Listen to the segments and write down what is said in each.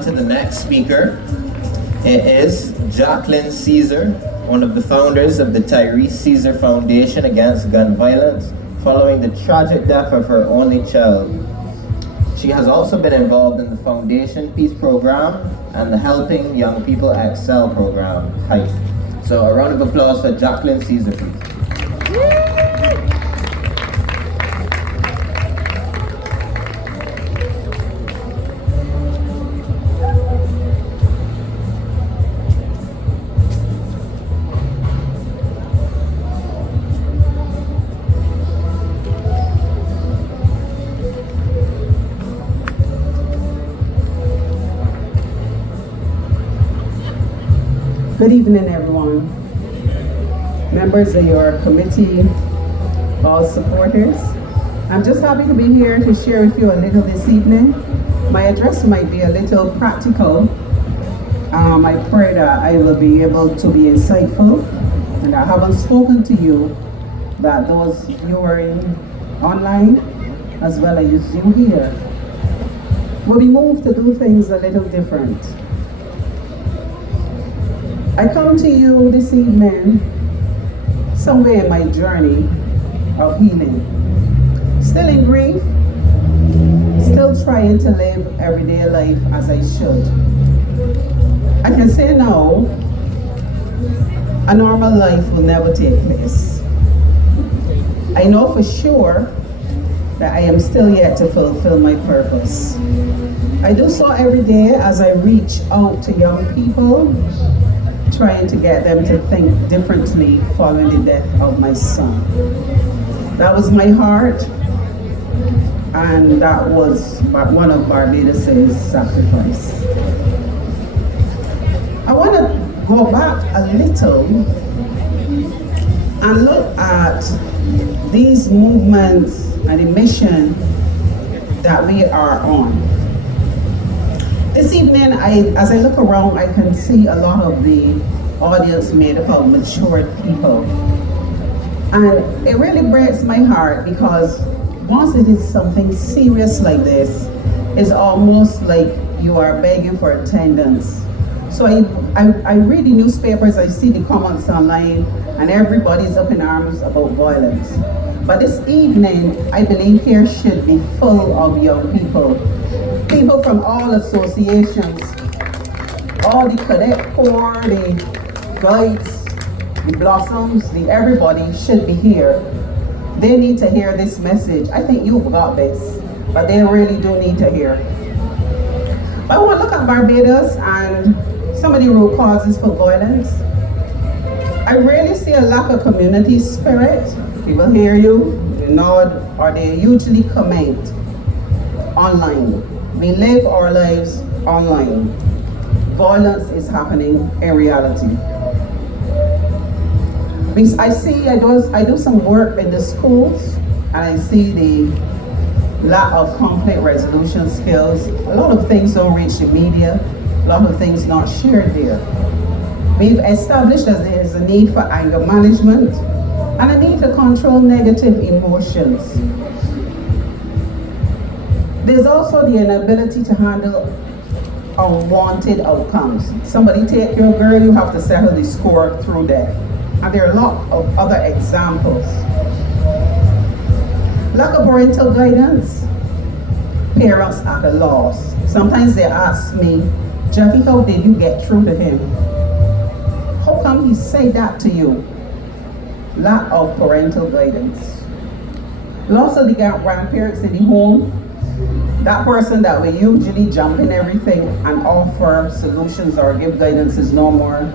on to the next speaker. It is Jacqueline Caesar, one of the founders of the Tyrese Caesar Foundation Against Gun Violence, following the tragic death of her only child. She has also been involved in the Foundation Peace Program and the Helping Young People Excel program, HYPE. So a round of applause for Jacqueline Caesar, please. Good evening, everyone. Members of your committee, all supporters. I'm just happy to be here to share with you a little this evening. My address might be a little practical. I pray that I will be able to be insightful, and I haven't spoken to you, that those viewing online, as well as you here, will be moved to do things a little different. I come to you this evening somewhere in my journey of healing. Still in grief, still trying to live everyday life as I should. I can say now, a normal life will never take place. I know for sure that I am still yet to fulfill my purpose. I do so every day as I reach out to young people, trying to get them to think differently following the death of my son. That was my heart, and that was one of Barbados' sacrifice. I want to go back a little and look at these movements and the mission that we are on. This evening, as I look around, I can see a lot of the audience made up of mature people. And it really breaks my heart, because once it is something serious like this, it's almost like you are begging for attendance. So I read the newspapers, I see the comments online, and everybody's up in arms about violence. But this evening, I believe here should be full of young people. People from all associations, all the cadet corps, the guides, the blossoms, everybody should be here. They need to hear this message. I think you've got this, but they really do need to hear. But I want to look at Barbados and some of the root causes for violence. I really see a lack of community spirit. People hear you, they nod, or they usually comment online. We live our lives online. Violence is happening in reality. I do some work in the schools, and I see the lack of conflict resolution skills. A lot of things don't reach the media. A lot of things not shared there. We've established that there is a need for anger management and a need to control negative emotions. There's also the inability to handle unwanted outcomes. Somebody take your girl, you have to settle the score through that. And there are a lot of other examples. Lack of parental guidance. Parents at a loss. Sometimes they ask me, Jackie, how did you get through to him? How come he said that to you? Lack of parental guidance. Loss of the grandparents in the home. That person that we usually jump in everything and offer solutions or give guidance is no more.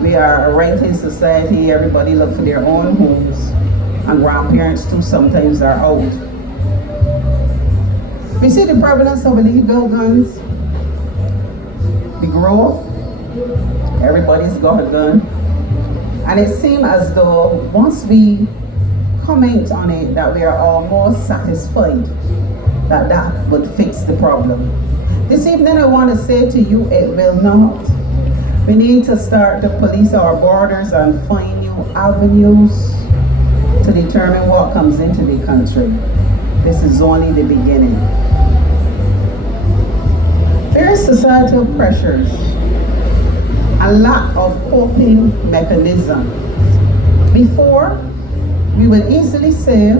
We are a renting society. Everybody look for their own homes, and grandparents too sometimes are out. We see the prevalence of illegal guns, the growth. Everybody's got a gun, and it seems as though once we comment on it, that we are almost satisfied that would fix the problem. This evening I want to say to you, it will not. We need to start to police our borders and find new avenues to determine what comes into the country. This is only the beginning. There are societal pressures, a lack of coping mechanism. Before, we would easily say,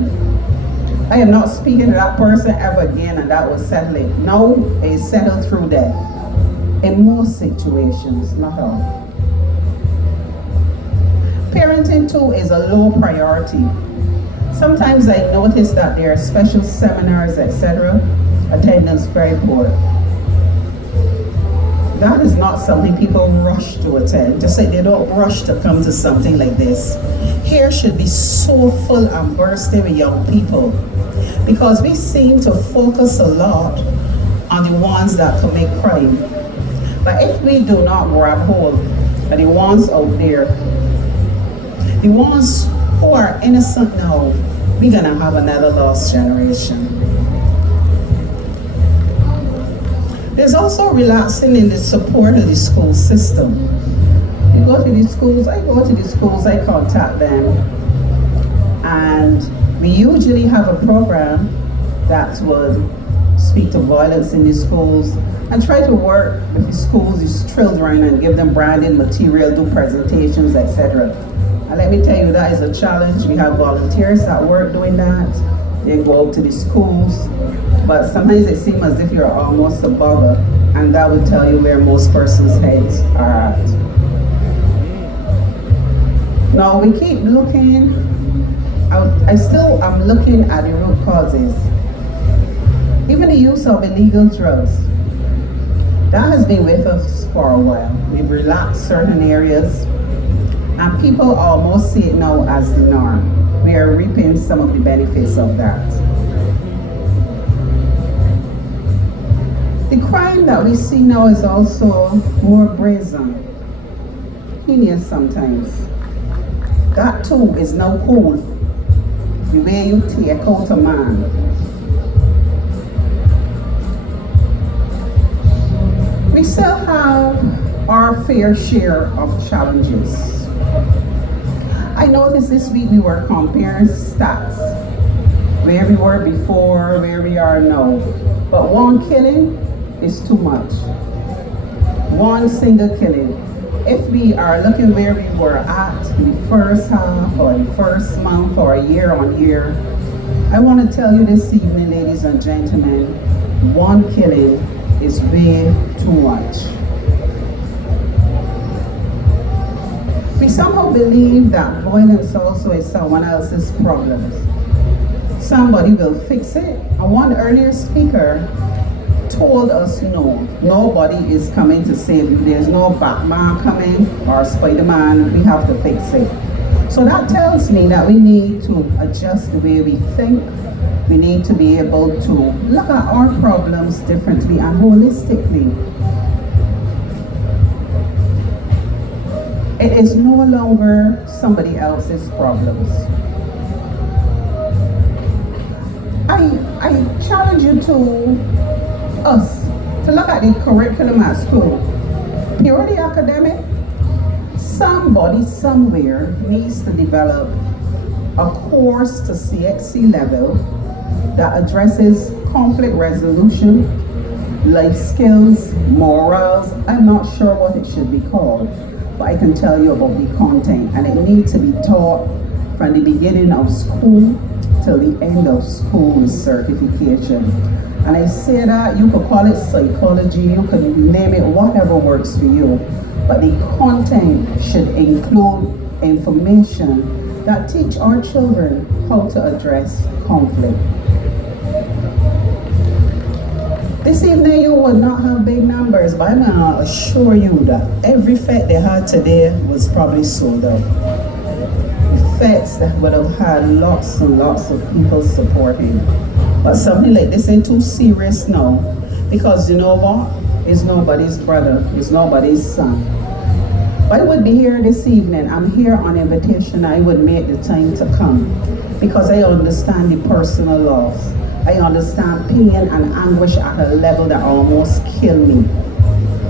I am not speaking to that person ever again, and that will settle it. No, it's settled through death. In most situations, not all. Parenting too is a low priority. Sometimes I notice that there are special seminars, etc. Attendance very poor. That is not something people rush to attend. Just like they don't rush to come to something like this. Here should be so full and bursting with young people, because we seem to focus a lot on the ones that commit crime. But if we do not grab hold of the ones out there, the ones who are innocent now, we're gonna have another lost generation. There's also relaxing in the support of the school system. You go to the schools, I go to the schools, I contact them, and we usually have a program that would speak to violence in the schools and try to work with the schools, these children, and give them branding material, do presentations, etc. And let me tell you, that is a challenge. We have volunteers that work doing that. They go out to the schools, but sometimes it seems as if you're almost above it, and that will tell you where most persons' heads are at. Now we keep looking, I'm looking at the root causes. Even the use of illegal drugs, that has been with us for a while. We've relaxed certain areas, and people almost see it now as the norm. We are reaping some of the benefits of that. The crime that we see now is also more brazen, heinous sometimes. That too is now cool, the way you take out a man. We still have our fair share of challenges. I noticed this week we were comparing stats, where we were before, where we are now. But one killing is too much. One single killing. If we are looking where we were at in the first half or the first month or year on year, I want to tell you this evening, ladies and gentlemen, one killing is way too much. We somehow believe that violence also is someone else's problems. Somebody will fix it. And one earlier speaker told us no, nobody is coming to save you. There's no Batman coming or Spider-Man. We have to fix it. So that tells me that we need to adjust the way we think. We need to be able to look at our problems differently and holistically. It is no longer somebody else's problems. I challenge you to look at the curriculum at school. Purely academic, somebody somewhere needs to develop a course to CXC level that addresses conflict resolution, life skills, morals. I'm not sure what it should be called, but I can tell you about the content, and it needs to be taught from the beginning of school till the end of school with certification. And I say that you could call it psychology, you could name it whatever works for you, but the content should include information that teach our children how to address conflict. This evening you will not have big numbers, but I'm gonna assure you that every fete they had today was probably sold out. Fetes that would have had lots and lots of people supporting. But something like this ain't too serious now, because you know what? It's nobody's brother, it's nobody's son. But I would be here this evening. I'm here on invitation. I would make the time to come because I understand the personal loss. I understand pain and anguish at a level that almost killed me.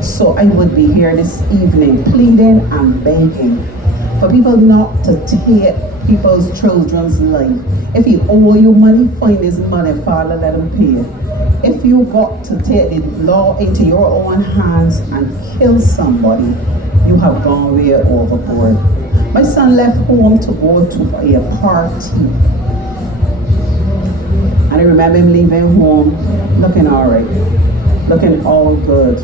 So I would be here this evening pleading and begging for people not to take people's children's life. If he owe you money, find his mother and father, let him pay it. If you got to take the law into your own hands and kill somebody, you have gone way overboard. My son left home to go to a party. And I remember him leaving home looking all right, looking all good.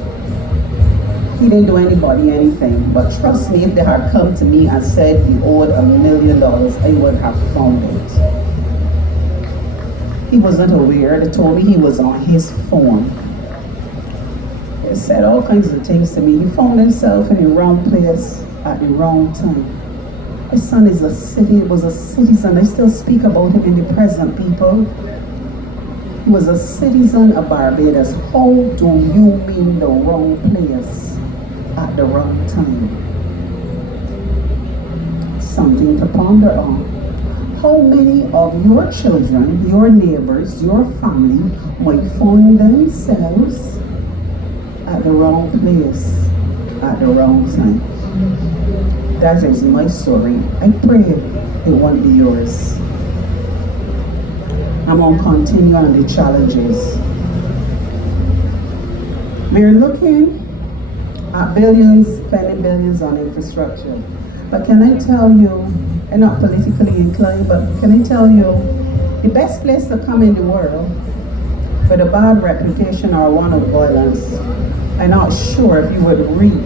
He didn't do anybody anything, but trust me, if they had come to me and said he owed $1 million, I would have found it. He wasn't aware. They told me he was on his phone. They said all kinds of things to me. He found himself in the wrong place at the wrong time. My son was a citizen. I still speak about him in the present, people. He was a citizen of Barbados. How do you mean the wrong place at the wrong time? Something to ponder on. How many of your children, your neighbors, your family might find themselves at the wrong place at the wrong time? That is my story. I pray it won't be yours. I'm going to continue on the challenges. We're looking at billions, spending billions on infrastructure. But can I tell you, I'm not politically inclined, but can I tell you, the best place to come in the world with a bad reputation or one of violence, I'm not sure if you would reap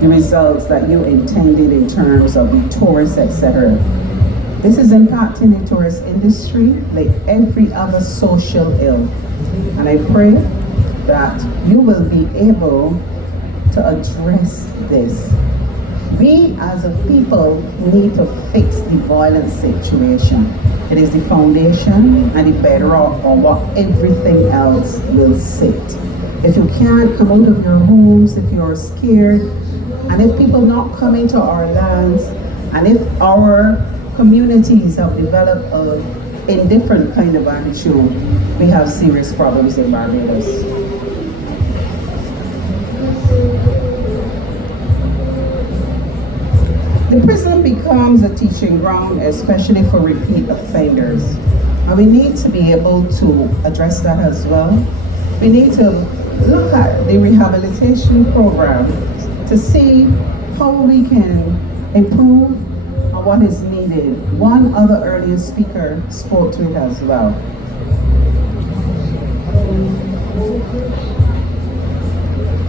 the results that you intended in terms of the tourists, etc. This is impacting the tourist industry like every other social ill. And I pray that you will be able to address this. We as a people need to fix the violent situation. It is the foundation and the bedrock on what everything else will sit. If you can't come out of your homes, if you're scared, and if people not coming to our lands, and if our communities have developed a indifferent kind of attitude, we have serious problems in Barbados. The prison becomes a teaching ground, especially for repeat offenders. And we need to be able to address that as well. We need to look at the rehabilitation program to see how we can improve on what is needed. One other earlier speaker spoke to it as well.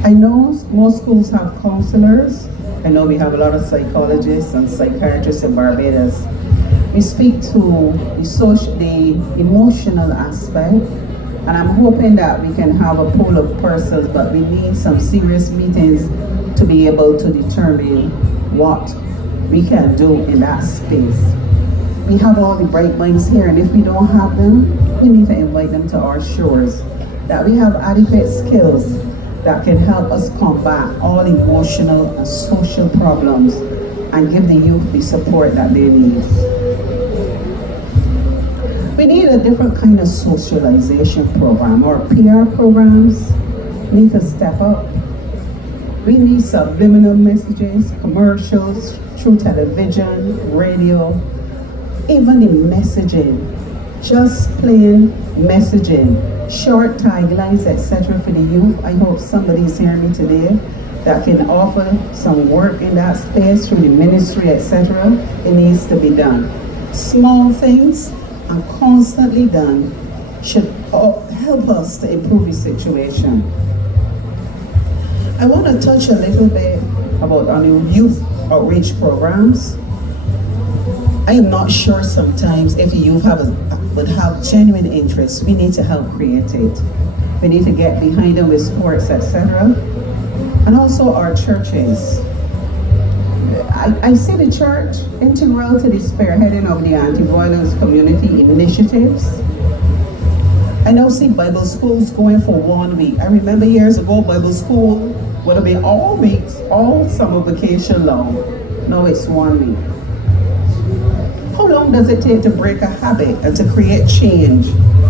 I know most schools have counselors. I know we have a lot of psychologists and psychiatrists in Barbados. We speak to the emotional aspect, and I'm hoping that we can have a pool of persons, but we need some serious meetings to be able to determine what we can do in that space. We have all the bright minds here, and if we don't have them, we need to invite them to our shores. That we have adequate skills that can help us combat all emotional and social problems and give the youth the support that they need. We need a different kind of socialization program. Our PR programs need to step up. We need subliminal messages, commercials, through television, radio, even the messaging, just plain messaging, short taglines, etc. for the youth. I hope somebody is hearing me today that can offer some work in that space through the ministry, etc. It needs to be done. Small things and constantly done should help us to improve the situation. I want to touch a little bit about our new youth outreach programs. I am not sure sometimes if the youth would have genuine interest. We need to help create it. We need to get behind them with sports, etc. And also our churches. I see the church integral to the spearheading of the anti-violence community initiatives. I now see Bible schools going for 1 week. I remember years ago, Bible school would have been all weeks, all summer vacation long. Now it's 1 week. How long does it take to break a habit and to create change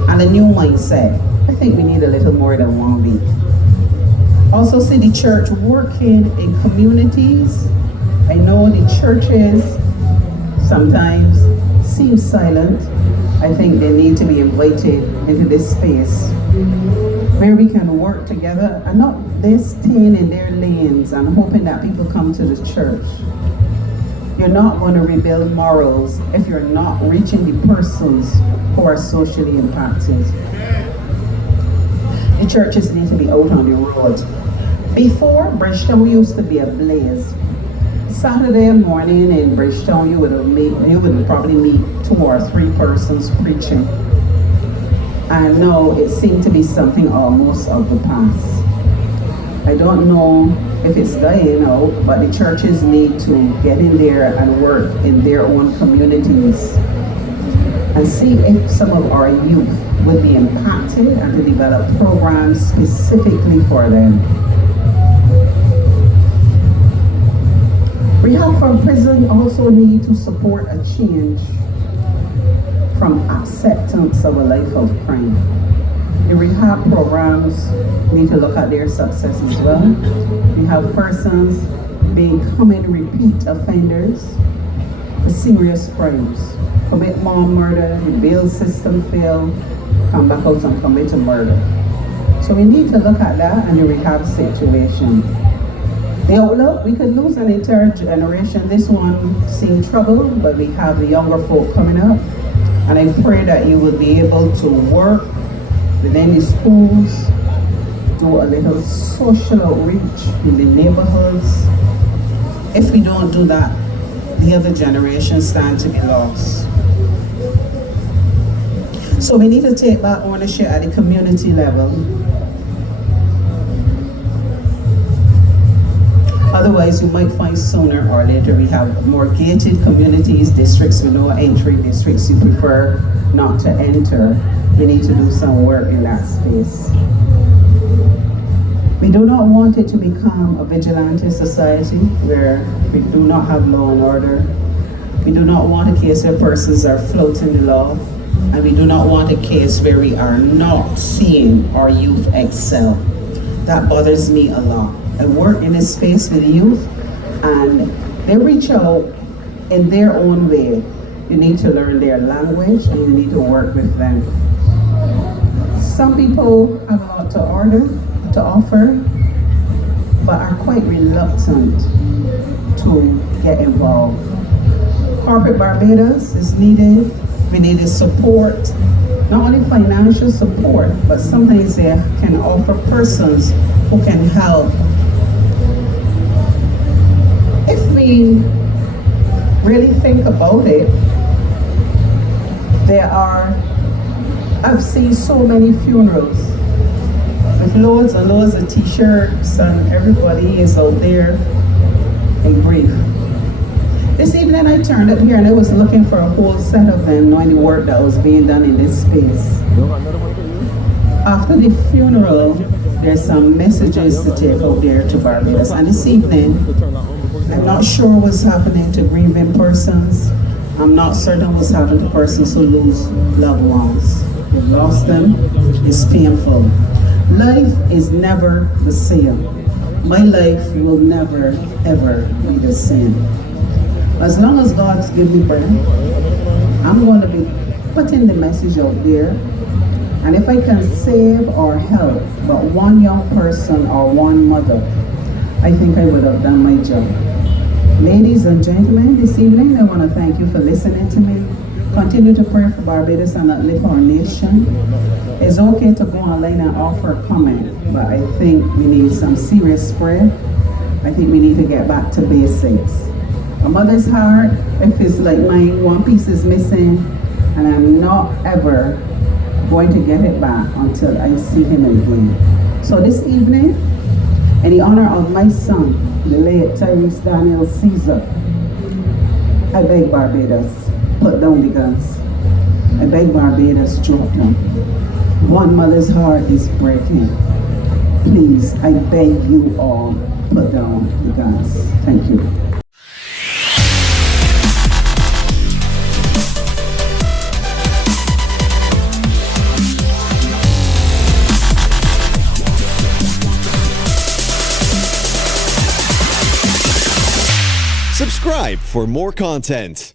and a new mindset? I think we need a little more than 1 week. Also see the church working in communities I know the churches sometimes seem silent. I think they need to be invited into this space where we can work together and not they staying in their lanes and hoping that people come to the church. You're not going to rebuild morals if you're not reaching the persons who are socially impacted. The churches need to be out on the road. Before, Bridgetown used to be a blaze. Saturday morning in Bridgetown, you would probably meet 2 or 3 persons preaching. And now it seemed to be something almost of the past. I don't know if it's dying out, but the churches need to get in there and work in their own communities and see if some of our youth would be impacted and to develop programs specifically for them. Rehab from prison also need to support a change from acceptance of a life of crime. The rehab programs need to look at their success as well. We have persons becoming repeat offenders for serious crimes, commit more murder, the bail system fail, come back out and commit a murder. So we need to look at that and the rehab situation. The outlook, we could lose an entire generation. This one seemed troubled, but we have the younger folk coming up. And I pray that you will be able to work within the schools, do a little social outreach in the neighborhoods. If we don't do that, the other generation stand to be lost. So we need to take back ownership at the community level. Otherwise, you might find sooner or later we have more gated communities, districts with no entry, districts you prefer not to enter. We need to do some work in that space. We do not want it to become a vigilante society where we do not have law and order. We do not want a case where persons are floating the law, and we do not want a case where we are not seeing our youth excel. That bothers me a lot. I work in this space with youth, and they reach out in their own way. You need to learn their language, and you need to work with them. Some people have a lot to offer, but are quite reluctant to get involved. Corporate Barbados is needed. We need support, not only financial support, but sometimes they can offer persons who can help. If we really think about it, I've seen so many funerals with loads and loads of t-shirts, and everybody is out there in grief. This evening I turned up here and I was looking for a whole set of them, knowing the work that was being done in this space. After the funeral, there's some messages to take out there to Barbados. And this evening, I'm not sure what's happening to grieving persons. I'm not certain what's happening to persons who lose loved ones. They've lost them. It's painful. Life is never the same. My life will never, ever be the same. As long as God's given me breath, I'm going to be putting the message out there. And if I can save or help but one young person or one mother, I think I would have done my job. Ladies and gentlemen, this evening I want to thank you for listening to me. Continue to pray for Barbados and uplift our nation. It's okay to go online and offer a comment, but I think we need some serious prayer. I think we need to get back to basics. A mother's heart, if it's like mine, one piece is missing, and I'm not ever going to get it back until I see him again. So this evening, in the honor of my son, the late Tyrese Daniel Caesar, I beg Barbados, put down the guns. I beg Barbados, drop them. One mother's heart is breaking. Please, I beg you all, put down the guns. Thank you. So for more content.